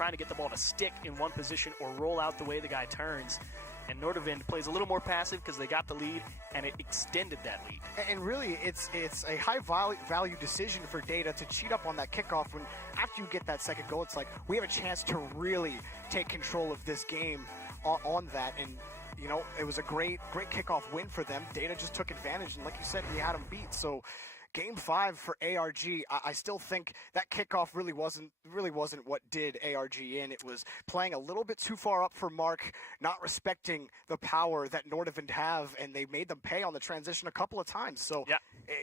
trying to get the ball to stick in one position or roll out the way the guy turns. And NORDAVIND plays a little more passive because they got the lead, and it extended that lead. And really, it's a high value decision for Data to cheat up on that kickoff when after you get that second goal, it's like we have a chance to really take control of this game on that. And you know, it was a great kickoff win for them. Data just took advantage, and like you said, he had him beat. So Game 5 for ARG, I still think that kickoff really wasn't what did ARG in. It was playing a little bit too far up for Mark, not respecting the power that NORDAVIND have, and they made them pay on the transition a couple of times. So, yeah.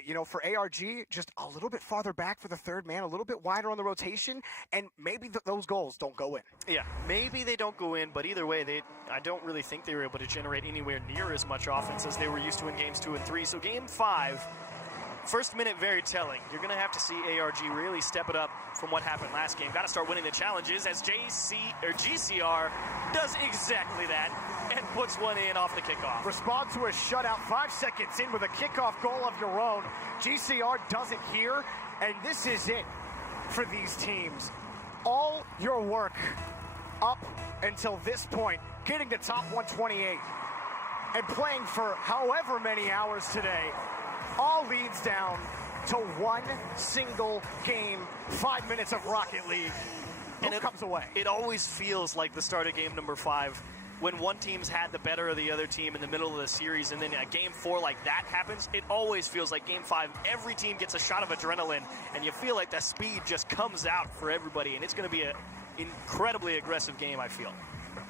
You know, for ARG, just a little bit farther back for the third man, a little bit wider on the rotation, and maybe those goals don't go in. Yeah, maybe they don't go in, but either way, I don't really think they were able to generate anywhere near as much offense as they were used to in Games 2 and 3. So Game 5... first minute, very telling. You're going to have to see ARG really step it up from what happened last game. Got to start winning the challenges as GCR does exactly that and puts one in off the kickoff. Respond to a shutout 5 seconds in with a kickoff goal of your own. GCR does it here, and this is it for these teams. All your work up until this point, getting to top 128 and playing for however many hours today, all leads down to one single game, 5 minutes of Rocket League. And it comes away. It always feels like the start of game number 5 when one team's had the better of the other team in the middle of the series, and then a game 4 like that happens. It always feels like game 5, every team gets a shot of adrenaline, and you feel like the speed just comes out for everybody, and it's going to be an incredibly aggressive game, I feel.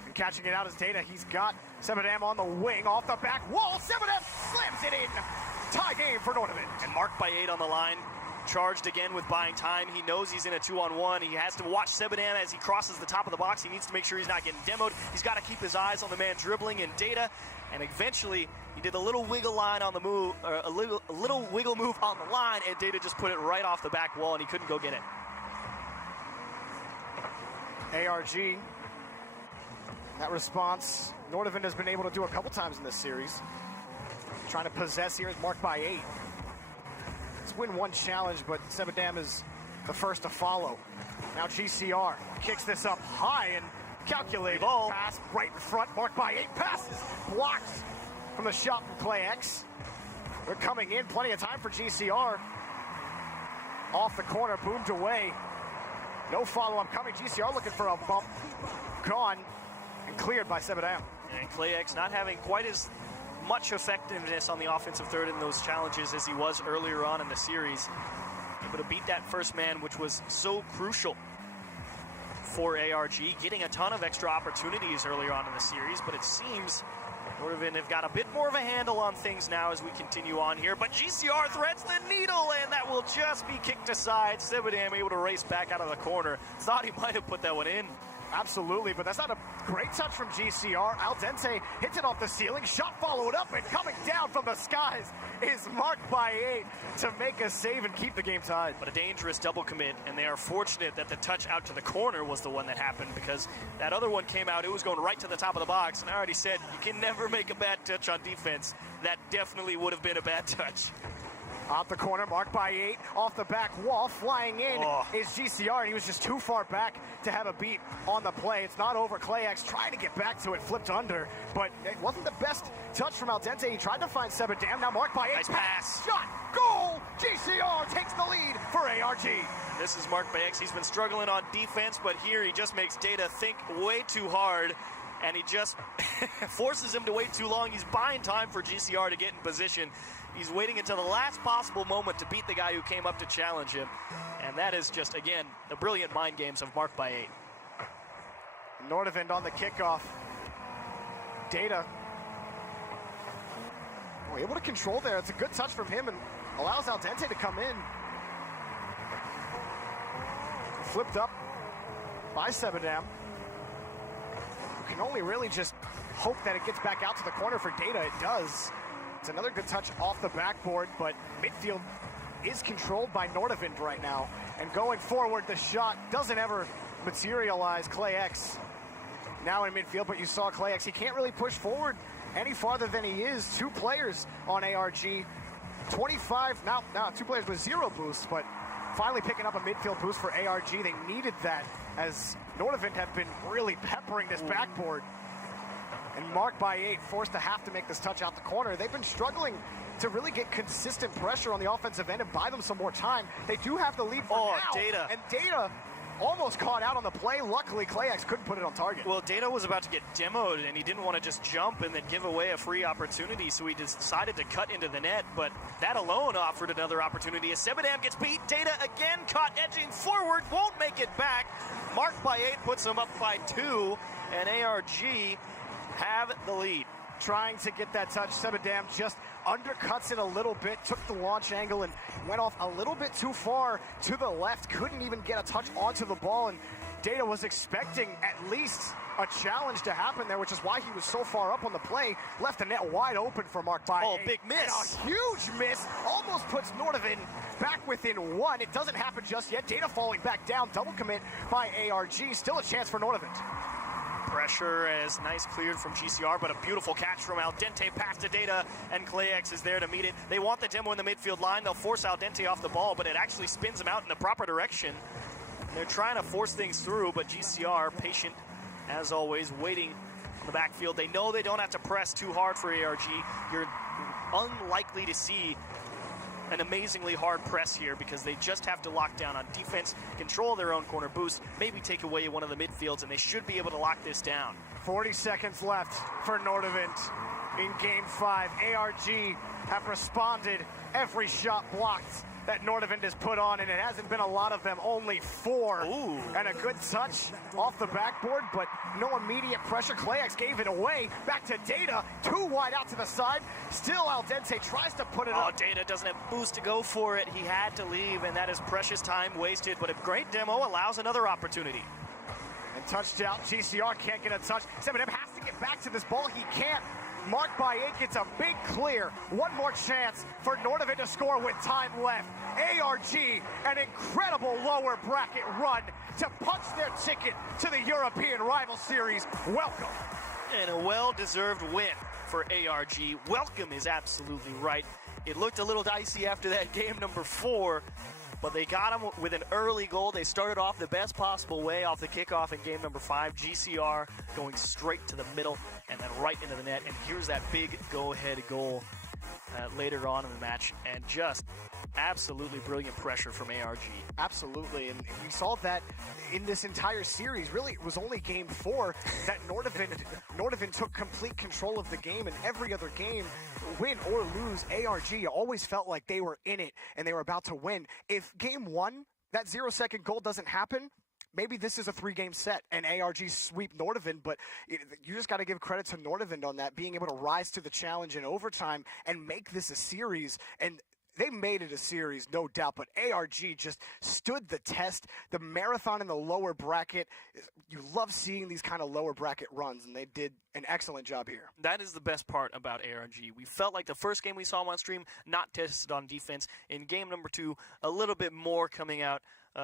And catching it out is Data. He's got Sebadam on the wing, off the back wall. Sebadam slams it in. Tie game for NORDAVIND. And Mark by 8 on the line, charged again with buying time. He knows he's in a 2-on-1. He has to watch Sebadam as he crosses the top of the box. He needs to make sure he's not getting demoed. He's got to keep his eyes on the man dribbling in Data. And eventually, he did a little wiggle line on the move, or a little wiggle move on the line, and Data just put it right off the back wall, and he couldn't go get it. ARG, that response, NORDAVIND has been able to do a couple times in this series. Trying to possess here is Mark by 8. Let's win one challenge, but Sebadam is the first to follow. Now GCR kicks this up high and calculated. Ball. Pass right in front. Mark by 8 passes. Blocked from the shot from ClayX. They're coming in. Plenty of time for GCR. Off the corner, boomed away. No follow-up coming. GCR looking for a bump. Gone and cleared by Sebadam. And ClayX not having quite as much effectiveness on the offensive third in those challenges as he was earlier on in the series. Able to beat that first man, which was so crucial for ARG, getting a ton of extra opportunities earlier on in the series, but it seems NORDAVIND have got a bit more of a handle on things now as we continue on here, but GCR threads the needle, and that will just be kicked aside. Sebadam able to race back out of the corner. Thought he might have put that one in. Absolutely, but that's not a great touch from GCR. Dente hits it off the ceiling, shot followed up, and coming down from the skies is Mark by 8 to make a save and keep the game tied. But a dangerous double commit, and they are fortunate that the touch out to the corner was the one that happened, because that other one came out, it was going right to the top of the box, and I already said, you can never make a bad touch on defense. That definitely would have been a bad touch. Off the corner, Mark by 8, off the back wall, flying in is GCR, and he was just too far back to have a beat on the play. It's not over. ClayX trying to get back to it, flipped under, but it wasn't the best touch from Dente. He tried to find Sebadam. Now Mark by 8, nice pass. Shot, goal! GCR takes the lead for ARG. This is Mark by 8. He's been struggling on defense, but here he just makes Data think way too hard, and he just forces him to wait too long. He's buying time for GCR to get in position. He's waiting until the last possible moment to beat the guy who came up to challenge him. And that is just, again, the brilliant mind games of Mark by 8. NORDAVIND on the kickoff. Data. Able to control there. It's a good touch from him and allows Dente to come in. Flipped up by Sebadam. You can only really just hope that it gets back out to the corner for Data. It does. It's another good touch off the backboard, but midfield is controlled by NORDAVIND right now. And going forward, the shot doesn't ever materialize. ClayX now in midfield, but you saw ClayX. He can't really push forward any farther than he is. 2 players on ARG. 25, now 2 players with 0 boosts, but finally picking up a midfield boost for ARG. They needed that as NORDAVIND have been really peppering this backboard. And Mark by 8 forced to have to make this touch out the corner. They've been struggling to really get consistent pressure on the offensive end and buy them some more time. They do have the lead for now. Data. And Data almost caught out on the play. Luckily, ClayX couldn't put it on target. Well, Data was about to get demoed, and he didn't want to just jump and then give away a free opportunity, so he decided to cut into the net, but that alone offered another opportunity. As Sebadam gets beat, Data again caught edging forward, won't make it back. Mark by 8 puts him up by 2, and ARG have the lead. Trying to get that touch, Sebadam just undercuts it a little bit, took the launch angle and went off a little bit too far to the left, couldn't even get a touch onto the ball, and Data was expecting at least a challenge to happen there, which is why he was so far up on the play, left the net wide open for Mark by 8. Big miss. And a huge miss, almost puts NORDAVIND back within 1. It doesn't happen just yet. Data falling back down, double commit by ARG, still a chance for NORDAVIND. Pressure is nice cleared from GCR, but a beautiful catch from Dente past to Data, and ClayX is there to meet it. They want the demo in the midfield line. They'll force Dente off the ball, but it actually spins him out in the proper direction. They're trying to force things through, but GCR, patient as always, waiting on the backfield. They know they don't have to press too hard for ARG. You're unlikely to see an amazingly hard press here because they just have to lock down on defense, control their own corner boost, maybe take away one of the midfields, and they should be able to lock this down. 40 seconds left for NORDAVIND in Game 5. ARG have responded. Every shot blocked that NORDAVIND has put on, and it hasn't been a lot of them, only 4. Ooh. And a good touch off the backboard, but no immediate pressure. ClayX gave it away. Back to Data, too wide out to the side. Still Dente tries to put it up. Data doesn't have boost to go for it. He had to leave, and that is precious time wasted, but a great demo allows another opportunity. And touchdown, GCR can't get a touch. Sebadam has to get back to this ball. He can't. Mark by 8 gets a big clear. One more chance for NORDAVIND to score with time left. ARG, an incredible lower bracket run to punch their ticket to the European Rival Series. Welcome. And a well-deserved win for ARG. Welcome is absolutely right. It looked a little dicey after that game number 4, but they got him with an early goal. They started off the best possible way off the kickoff in game number 5. GCR going straight to the middle and then right into the net. And here's that big go-ahead goal later on in the match. And just absolutely brilliant pressure from ARG. Absolutely, and we saw that in this entire series. Really, it was only game 4 that NORDAVIND took complete control of the game, and every other game, win or lose, ARG always felt like they were in it and they were about to win. If game 1, that 0-second goal doesn't happen, maybe this is a 3-game set and ARG sweep NORDAVIND, but you just got to give credit to NORDAVIND on that, being able to rise to the challenge in overtime and make this a series. And they made it a series, no doubt, but ARG just stood the test. The marathon in the lower bracket, you love seeing these kind of lower bracket runs, and they did an excellent job here. That is the best part about ARG. We felt like the first game we saw them on stream, not tested on defense. In game number 2, a little bit more coming out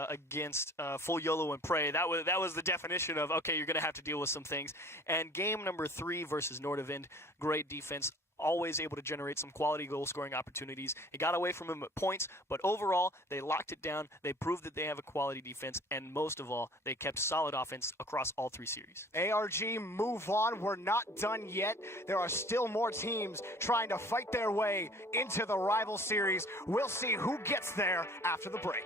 against full YOLO and pray. That was the definition of, okay, you're going to have to deal with some things. And game number 3 versus NORDAVIND, great defense, always able to generate some quality goal-scoring opportunities. It got away from him at points, but overall, they locked it down. They proved that they have a quality defense, and most of all, they kept solid offense across all 3 series. ARG, move on. We're not done yet. There are still more teams trying to fight their way into the Rival Series. We'll see who gets there after the break.